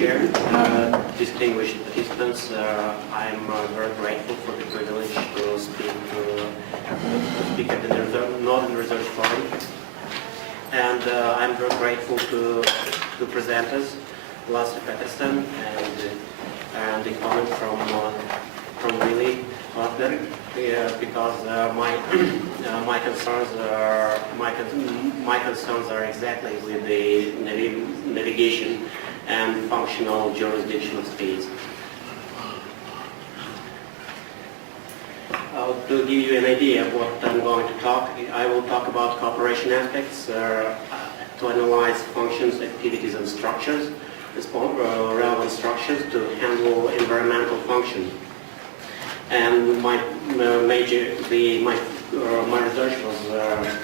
Chair, distinguished participants. I'm very grateful for the privilege to speak at the Northern Research Forum. And I'm very grateful to presenters, Lasse Pettersson and the comment from Willy Hoffner, because my concerns are exactly with the navigation and functional jurisdiction of states. To give you an idea of what I'm going to I will talk about cooperation aspects, to analyze functions, activities, and structures, relevant structures to handle environmental functions. And my research was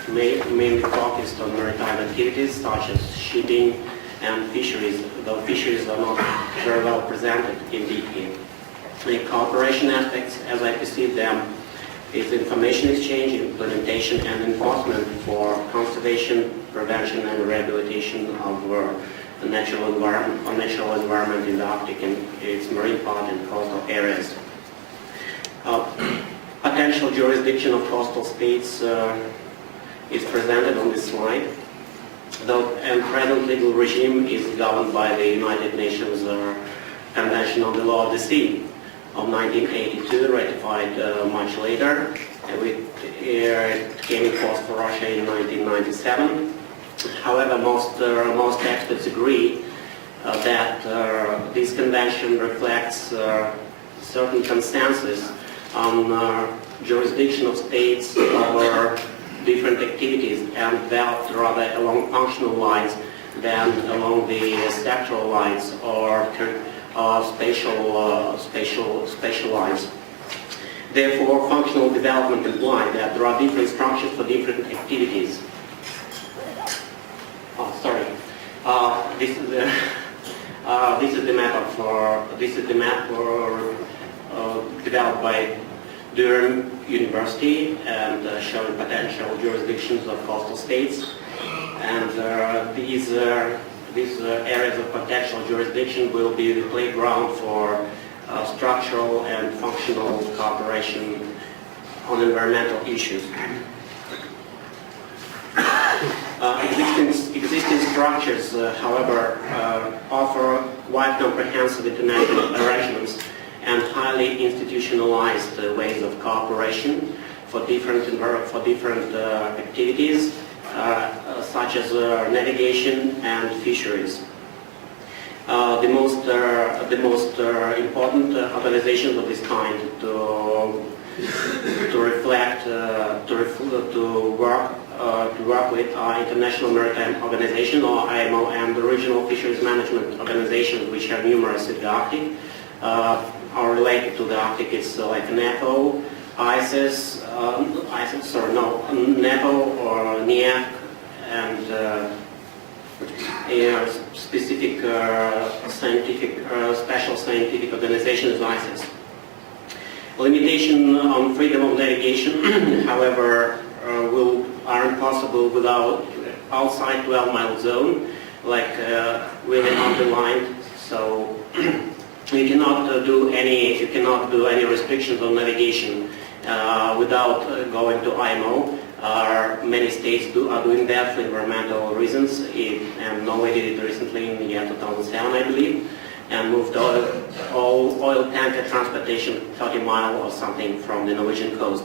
mainly focused on maritime activities such as shipping and fisheries, though fisheries are not very well presented in detail. The cooperation aspects, as I perceive them, is information exchange, implementation, and enforcement for conservation, prevention, and rehabilitation of the natural environment in the Arctic and its marine part and coastal areas. Potential jurisdiction of coastal states is presented on this slide. The present legal regime is governed by the United Nations Convention on the Law of the Sea of 1982, ratified much later. It came in force for Russia in 1997. However, most experts agree that this convention reflects certain consensus on jurisdiction of states over different activities and developed rather along functional lines than along the sectoral lines or spatial lines. Therefore, functional development implies that there are different structures for different activities. This is the map developed by Durham University and showing potential jurisdictions of coastal states. And these areas of potential jurisdiction will be the playground for structural and functional cooperation on environmental issues. Existing structures, however, offer wide comprehensive international arrangements and highly institutionalized ways of cooperation for different activities, such as navigation and fisheries. The most important organizations of this kind to work with are International Maritime Organization, or IMO, and the regional fisheries management organizations, which are numerous in the Arctic. Are related to the Arctic. It's like NEPO, ICES, NEPO or NIAC, and specific special scientific organization is ICES. Limitation on freedom of navigation, however, aren't possible outside 12-mile zone, like really underlined. So you cannot do any restrictions on navigation without going to IMO. Many states are doing that for environmental reasons, and Norway did it recently in the year 2007, I believe, and moved all oil tanker transportation 30 miles or something from the Norwegian coast.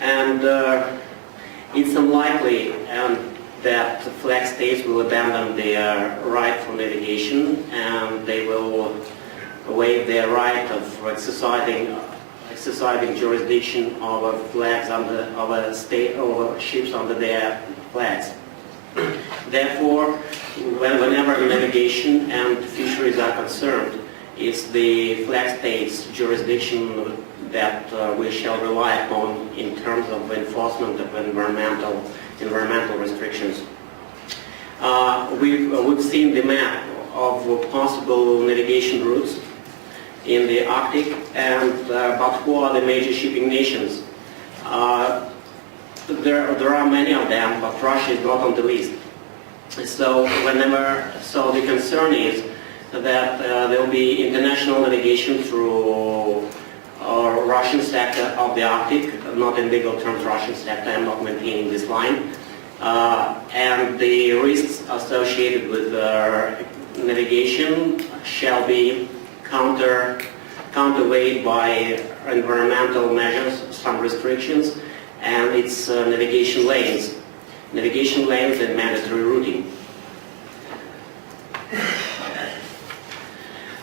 And it's unlikely that flag states will abandon their right for navigation, and they will waive their right of exercising jurisdiction over flags over ships under their flags. Therefore, whenever navigation and fisheries are concerned, it's the flag states' jurisdiction that we shall rely upon in terms of enforcement of environmental restrictions. We've seen the map of possible navigation routes in the Arctic, but who are the major shipping nations? There are many of them, but Russia is not on the list. So the concern is that there will be international navigation through Russian sector of the Arctic, not in legal terms Russian sector, I'm not maintaining this line, and the risks associated with navigation shall be counterweighed by environmental measures, some restrictions, and its navigation lanes and mandatory routing.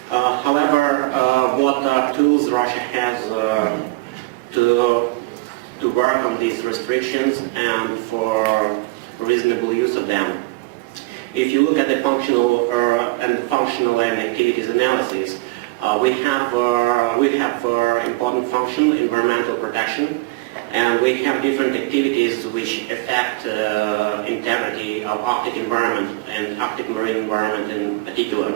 However, what tools Russia has to work on these restrictions and for reasonable use of them? If you look at the functional and activities analysis, we have important function, environmental protection, and we have different activities which affect integrity of Arctic environment and Arctic marine environment in particular.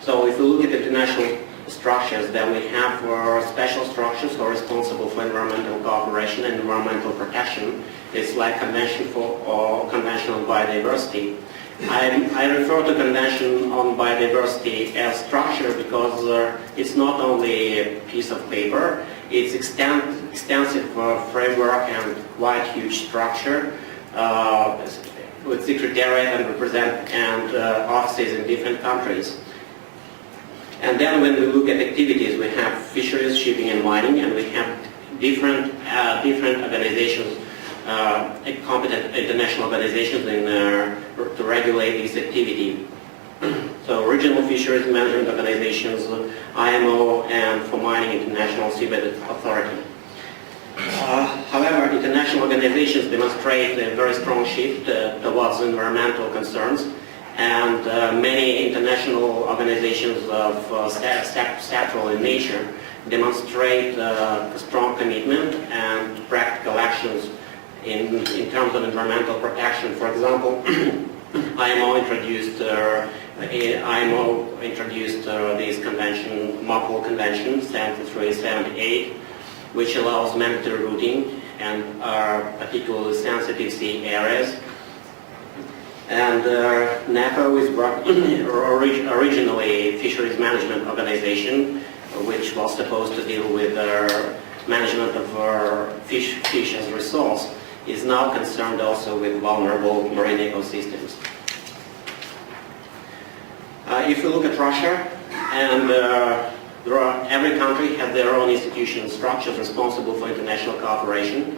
So if we look at international structures, then we have special structures who are responsible for environmental cooperation and environmental protection. It's like Convention on Biodiversity. I refer to Convention on Biodiversity as structure because it's not only a piece of paper, it's extensive framework and quite huge structure with secretariat and offices in different countries. And then when we look at activities, we have fisheries, shipping and mining, and we have different organizations, competent international organizations to regulate this activity. So regional fisheries management organizations, IMO, and for mining, International Seabed Authority. However, international organizations demonstrate a very strong shift towards environmental concerns, and many international organizations of sectoral in nature demonstrate strong commitment and practical actions in terms of environmental protection. For example, IMO introduced this convention, MARPOL Convention 73-78, which allows mandatory routing and particularly sensitive sea areas. And NAFO is originally a fisheries management organization, which was supposed to deal with management of fish as resource, is now concerned also with vulnerable marine ecosystems. If we look at Russia, and every country has their own institutional structures responsible for international cooperation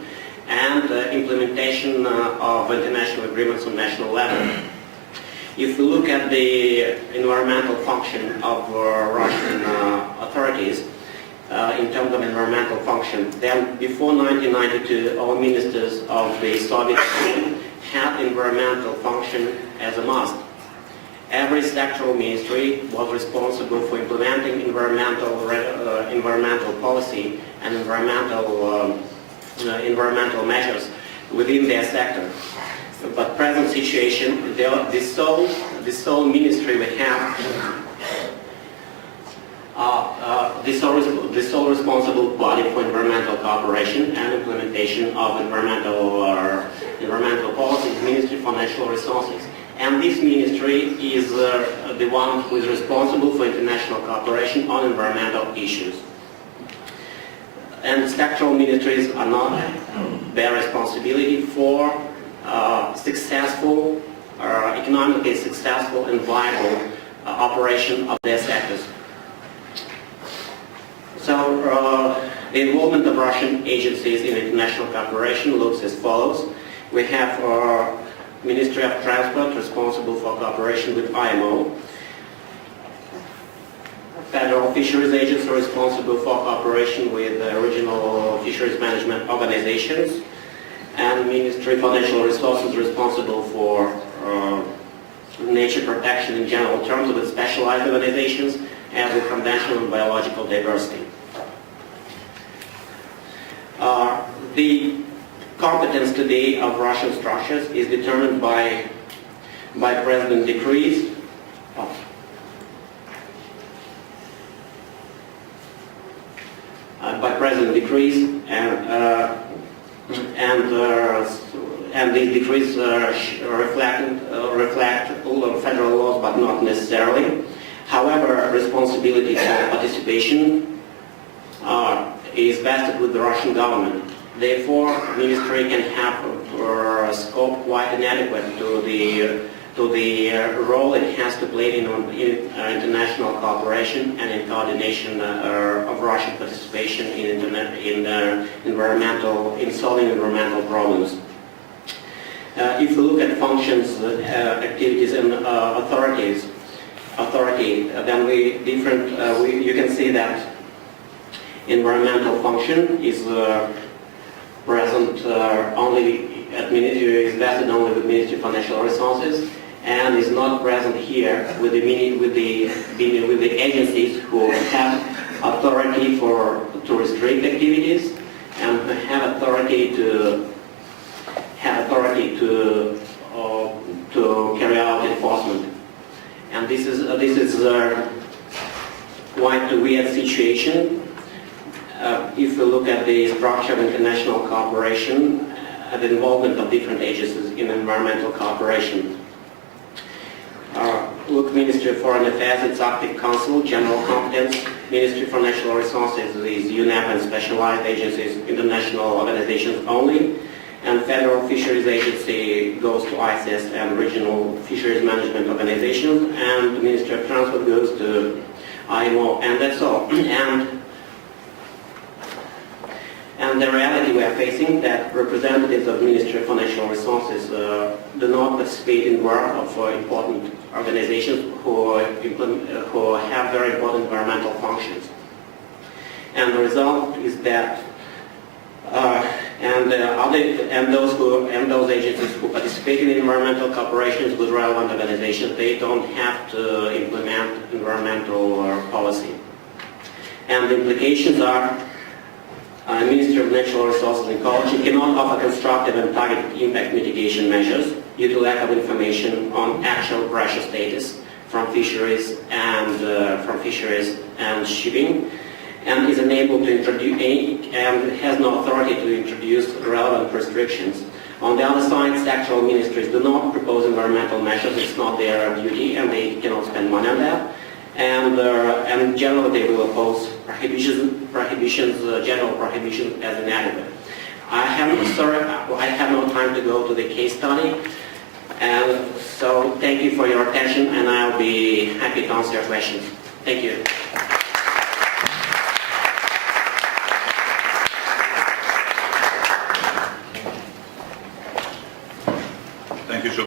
and implementation of international agreements on national level. If we look at the environmental function of Russian authorities, in terms of environmental function, then before 1992, all ministers of the Soviet Union had environmental function as a must. Every sectoral ministry was responsible for implementing environmental policy and environmental measures within their sector. But present situation, the sole ministry we have, the sole responsible body for environmental cooperation and implementation of environmental policy is Ministry for Natural Resources. And this ministry is the one who is responsible for international cooperation on environmental issues. And sectoral ministries are not their responsibility for successful, economically successful and viable operation of their sectors. So the involvement of Russian agencies in international cooperation looks as follows. We have Ministry of Transport responsible for cooperation with IMO. Federal fisheries agents are responsible for cooperation with regional fisheries management organizations, and Ministry for Natural Resources responsible for nature protection in general terms with specialized organizations and with conventional and biological diversity. The competence today of Russian structures is determined by President decrees. By President decrees, and these decrees reflect all of federal laws, but not necessarily. However, responsibility for participation is vested with the Russian government. Therefore, ministry can have a scope quite inadequate to the role it has to play in international cooperation and in coordination of Russian participation in solving environmental problems. If we look at functions, activities, and authority, then you can see that environmental function is present is vested only with Ministry of Financial Resources, and is not present here with the agencies who have authority to restrict activities and who have authority to carry out enforcement. And this is quite a weird situation. If we look at the structure of international cooperation, the involvement of different agencies in environmental cooperation. Look, Ministry of Foreign Affairs, it's Arctic Council, General Competence. Ministry for Natural Resources is UNEP and specialized agencies, international organizations only. And Federal Fisheries Agency goes to ICES and regional fisheries management organizations. And the Ministry of Transport goes to IMO, and that's all. And the reality we are facing that representatives of Ministry of Financial Resources do not participate in work of important organizations who have very important environmental functions. And the result is that those agencies who participate in environmental cooperations with relevant organizations, they don't have to implement environmental policy. And the implications are Ministry of Natural Resources and Ecology cannot offer constructive and targeted impact mitigation measures due to lack of information on actual pressure status from fisheries and shipping, and is unable to introduce and has no authority to introduce relevant restrictions. On the other side, sectoral ministries do not propose environmental measures. It's not their duty, and they cannot spend money on that. And generally they will oppose general prohibitions as inadequate. I have no time to go to the case study, and so thank you for your attention, and I'll be happy to answer your questions. Thank you.